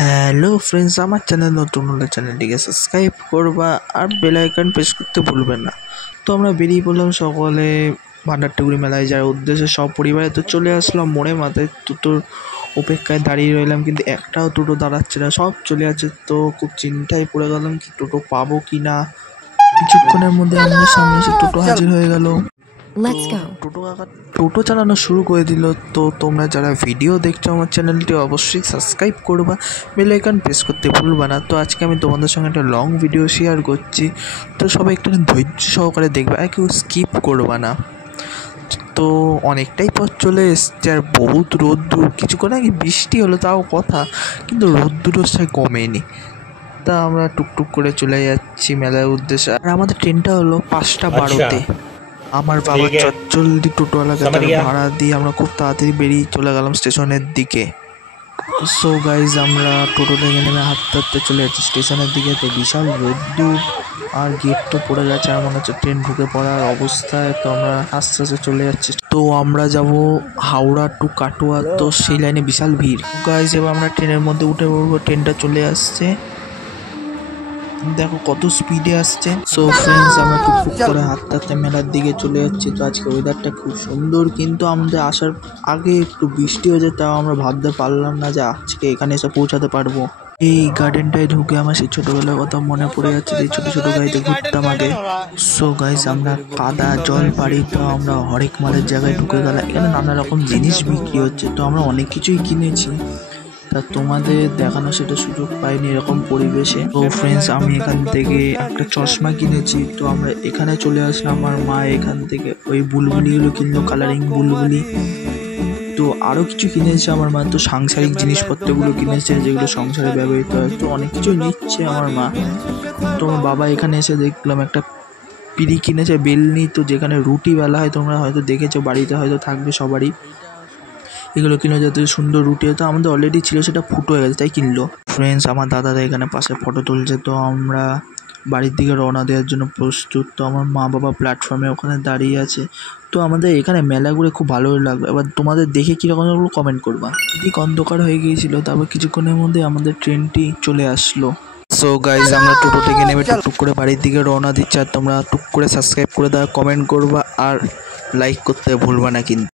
Hello friends, আমার channel নতুন হলে চ্যানেলটিকে সাবস্ক্রাইব করবা আর বেল আইকন প্রেস করতে ভুলবেন না। তো আমরা বেরিয়ে পড়লাম সকলে ভান্ডারটুকুরি মেলায় যাওয়ার উদ্দেশ্যে সব পরিবারে। তো চলে আসলাম মোড়ে মাথায়, টোটোর অপেক্ষায় দাঁড়িয়ে রইলাম, কিন্তু একটাও টোটো দাঁড়াচ্ছে না, সব চলে যাচ্ছে। তো খুব চিন্তায় পড়ে গেলাম কি টোটো পাবো কি না। কিছুক্ষণের মধ্যে আমাদের সামনে এসে টোটো হাজির হয়ে গেল। টোটো চালানো শুরু করে দিল। তো তোমরা যারা ভিডিও দেখছো আমার চ্যানেলটি অবশ্যই সাবস্ক্রাইব করবা, বেল আইকন প্রেস করতে ভুলবা না। তো আজকে আমি তোমাদের সঙ্গে একটা লং ভিডিও শেয়ার করছি, তো সবাই একটু ধৈর্য সহকারে দেখবে আর কেউ স্কিপ করবা না। তো অনেকটাই পথ চলে এসছে আর বহুত রোদ্দুর, কিছুক্ষণ আগে বৃষ্টি হলো তাও কথা, কিন্তু রোদ্দুরও সে কমেনি। তা আমরা টুকটুক করে চলে যাচ্ছি মেলার উদ্দেশ্যে। আর আমাদের ট্রেনটা হলো 5:12-তে। আমার বাবা চটজলদি টোটোওয়ালাকে ভাড়া দিয়ে আমরা খুব তাড়াতাড়ি বেরিয়ে চলে গেলাম স্টেশনের দিকে। সো গাইজ, আমরা টোটো থেকে নেমে হাঁটতে হাঁটতে চলে যাচ্ছি স্টেশনের দিকে। তো বিশাল রোদ্দুর আর গেট তো পড়ে গেছে, আর মনে হচ্ছে ট্রেন ঢুকে পড়ার অবস্থায়। তো আমরা আস্তে আস্তে চলে যাচ্ছি। তো আমরা যাব হাওড়া টু কাটোয়া, তো সেই লাইনে বিশাল ভিড়। গাইজ, এবার আমরা ট্রেনের মধ্যে উঠে পড়বো, ট্রেনটা চলে আসছে, দেখো কত স্পিডে আসছে। সো ফ্রেন্ডস, আমরা টুকটুক করে হাঁটতে হাঁটতে মেলার দিকে চলে যাচ্ছি। তো আজকে ওয়েদারটা খুব সুন্দর, কিন্তু আমাদের আসার আগে একটু বৃষ্টি হয়েছে, তাও আমরা ভাবতে পারলাম না যে আজকে এখানে এসে পৌঁছাতে পারবো। এই গার্ডেনটায় ঢুকে আমার সেই ছোটোবেলার কথা মনে পড়ে যাচ্ছে, যে ছোটো ছোটো গাড়িতে ঘুরতাম আগে। সো গাইস, আমরা কাদা জল পাড়ি, তো আমরা হরেক মালের জায়গায় ঢুকে গেলাম। এখানে নানা রকম জিনিস বিক্রি হচ্ছে, তো আমরা অনেক কিছুই কিনেছি, তা তোমাদের দেখানো সেটা সুযোগ পাইনি এরকম পরিবেশে। তো ফ্রেন্ডস, আমি এখান থেকে একটা চশমা কিনেছি। তো আমরা এখানে চলে আসলাম, আমার মা এখান থেকে ওই বুলবুলিগুলো কিনলো, কালারিং বুলবুলি। তো আরও কিছু কিনেছে আমার মা। তো সাংসারিক জিনিসপত্রগুলো কিনেছে, যেগুলো সংসারে ব্যবহৃত হয়। তো অনেক কিছুই নিচ্ছে আমার মা। তো আমার বাবা এখানে এসে দেখলাম একটা পিড়ি কিনেছে, বেলনি, তো যেখানে রুটি বেলা হয়, তোমরা হয়তো দেখেছো, বাড়িতে হয়তো থাকবে সবারই। এগুলো কিনে যাতে সুন্দর রুটি হতো, আমাদের অলরেডি ছিল, সেটা ফুটো হয়ে গেছে তাই কিনলো। ফ্রেন্ডস, আমার দাদারা এখানে পাশে ফটো তুলছে। তো আমরা বাড়ির দিকে রওনা দেওয়ার জন্য প্রস্তুত। তো আমার মা বাবা প্ল্যাটফর্মে ওখানে দাঁড়িয়ে আছে। তো আমাদের এখানে মেলা ঘুরে খুব ভালোই লাগলো। এবার তোমাদের দেখে কীরকম লাগলো কমেন্ট করবা। ঠিক অন্ধকার হয়ে গিয়েছিল, তারপর কিছুক্ষণের মধ্যে আমাদের ট্রেনটি চলে আসলো। সো গাইজ, আমরা টোটো থেকে নেমে টুকটুক করে বাড়ির দিকে রওনা দিচ্ছি। আর তোমরা টুক করে সাবস্ক্রাইব করে দাও, কমেন্ট করবা আর লাইক করতে ভুলবা না কিন্তু।